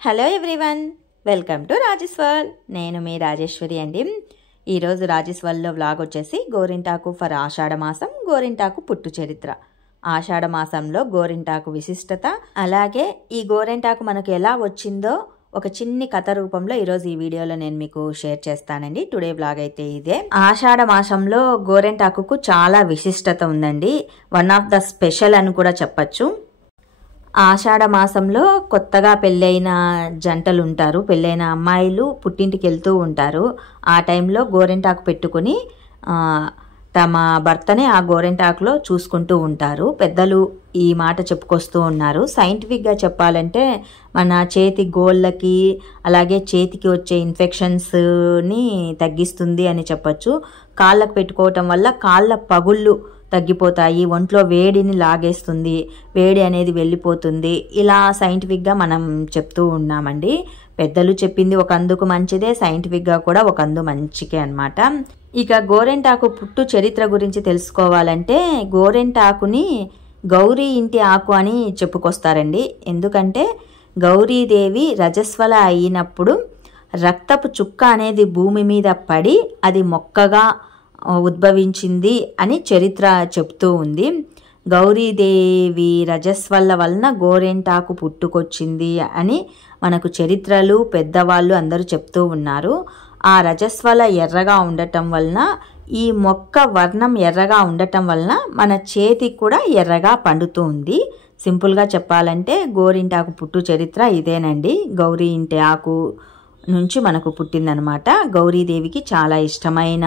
Hello everyone, welcome to Rajesh world. నేను మీ రాజేశ్వరి అండి. ఈరోజు రాజేష్ వరల్డ్లో వ్లాగ్ వచ్చేసి గోరింటాకు ఫర్ ఆషాఢ మాసం, గోరింటాకు పుట్టు చరిత్ర. ఆషాఢ మాసంలో గోరింటాకు విశిష్టత, అలాగే ఈ గోరింటాకు మనకు ఎలా వచ్చిందో ఒక చిన్ని కథ రూపంలో ఈరోజు ఈ వీడియోలో నేను మీకు షేర్ చేస్తానండి. టుడే వ్లాగ్ అయితే ఇదే. ఆషాఢ మాసంలో గోరింటాకుకు చాలా విశిష్టత ఉందండి. వన్ ఆఫ్ ద స్పెషల్ అని కూడా చెప్పచ్చు. ఆషాఢ మాసంలో కొత్తగా పెళ్ళైన జంటలు ఉంటారు, పెళ్ళైన అమ్మాయిలు పుట్టింటికి వెళ్తూ ఉంటారు. ఆ టైంలో గోరింటాకు పెట్టుకుని తమ భర్తని ఆ గోరింటాకులో చూసుకుంటూ ఉంటారు. పెద్దలు ఈ మాట చెప్పుకొస్తూ ఉన్నారు. సైంటిఫిక్గా చెప్పాలంటే మన చేతి గోళ్ళకి అలాగే చేతికి వచ్చే ఇన్ఫెక్షన్స్ని తగ్గిస్తుంది అని చెప్పచ్చు. కాళ్ళకు పెట్టుకోవటం వల్ల కాళ్ళ పగుళ్ళు తగ్గిపోతాయి, ఒంట్లో వేడిని లాగేస్తుంది, వేడి అనేది వెళ్ళిపోతుంది. ఇలా సైంటిఫిక్గా మనం చెప్తూ ఉన్నామండి. పెద్దలు చెప్పింది ఒక అందుకు మంచిదే, సైంటిఫిక్గా కూడా ఒక అందు మంచికే అన్నమాట. ఇక గోరింటాకు పుట్టు చరిత్ర గురించి తెలుసుకోవాలంటే గోరింటాకుని గౌరీ ఇంటి ఆకు అని చెప్పుకొస్తారండి. ఎందుకంటే గౌరీదేవి రజస్వల అయినప్పుడు రక్తపు చుక్క అనేది భూమి మీద పడి అది మొక్కగా ఉద్భవించింది అని చరిత్ర చెప్తూ ఉంది. గౌరీదేవి రజస్వల్ల వలన గోరింటాకు పుట్టుకొచ్చింది అని మనకు చరిత్రలు పెద్దవాళ్ళు అందరూ చెప్తూ ఉన్నారు. ఆ రజస్వల ఎర్రగా ఉండటం వలన, ఈ మొక్క వర్ణం ఎర్రగా ఉండటం వలన మన చేతికి కూడా ఎర్రగా పండుతూ ఉంది. సింపుల్గా చెప్పాలంటే గోరింటాకు పుట్టు చరిత్ర ఇదేనండి. గౌరీ ఇంటి ఆకు నుంచి మనకు పుట్టిందనమాట. గౌరీదేవికి చాలా ఇష్టమైన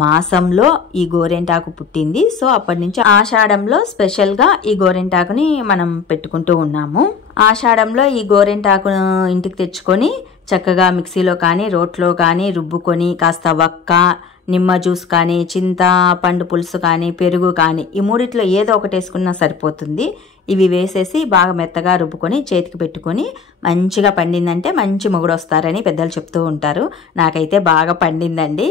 మాసంలో ఈ గోరింటాకు పుట్టింది. సో అప్పటి నుంచి ఆషాఢంలో స్పెషల్గా ఈ గోరింటాకుని మనం పెట్టుకుంటూ ఉన్నాము. ఆషాఢంలో ఈ గోరింటాకును ఇంటికి తెచ్చుకొని చక్కగా మిక్సీలో కానీ రోట్లో కానీ రుబ్బుకొని కాస్త వక్క, నిమ్మ జ్యూస్ కానీ, చింతపండు పులుసు కానీ, పెరుగు కానీ ఈ మూడిట్లో ఏదో ఒకటి వేసుకున్నా సరిపోతుంది. ఇవి వేసేసి బాగా మెత్తగా రుబ్బుకొని చేతికి పెట్టుకొని మంచిగా పండిందంటే మంచి మొగుడు వస్తారని పెద్దలు చెప్తూ ఉంటారు. నాకైతే బాగా పండిందండి.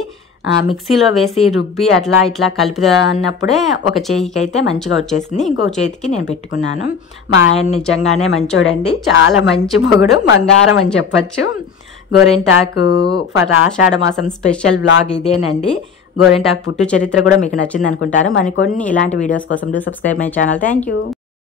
మిక్సీలో వేసి రుబ్బి అట్లా ఇట్లా కలిపినప్పుడే ఒక చేతికి అయితే మంచిగా వచ్చేసింది, ఇంకో చేతికి నేను పెట్టుకున్నాను. మా ఆయన నిజంగానే మంచోడండి, చాలా మంచి మొగుడు, బంగారం అని చెప్పచ్చు. గోరింటాకు ఫర్ ఆషాఢ మాసం స్పెషల్ వ్లాగ్ ఇదేనండి. గోరింటాకు పుట్టు చరిత్ర కూడా మీకు నచ్చింది అనుకుంటారు. మరికొన్ని ఇలాంటి వీడియోస్ కోసం do subscribe my channel. Thank you.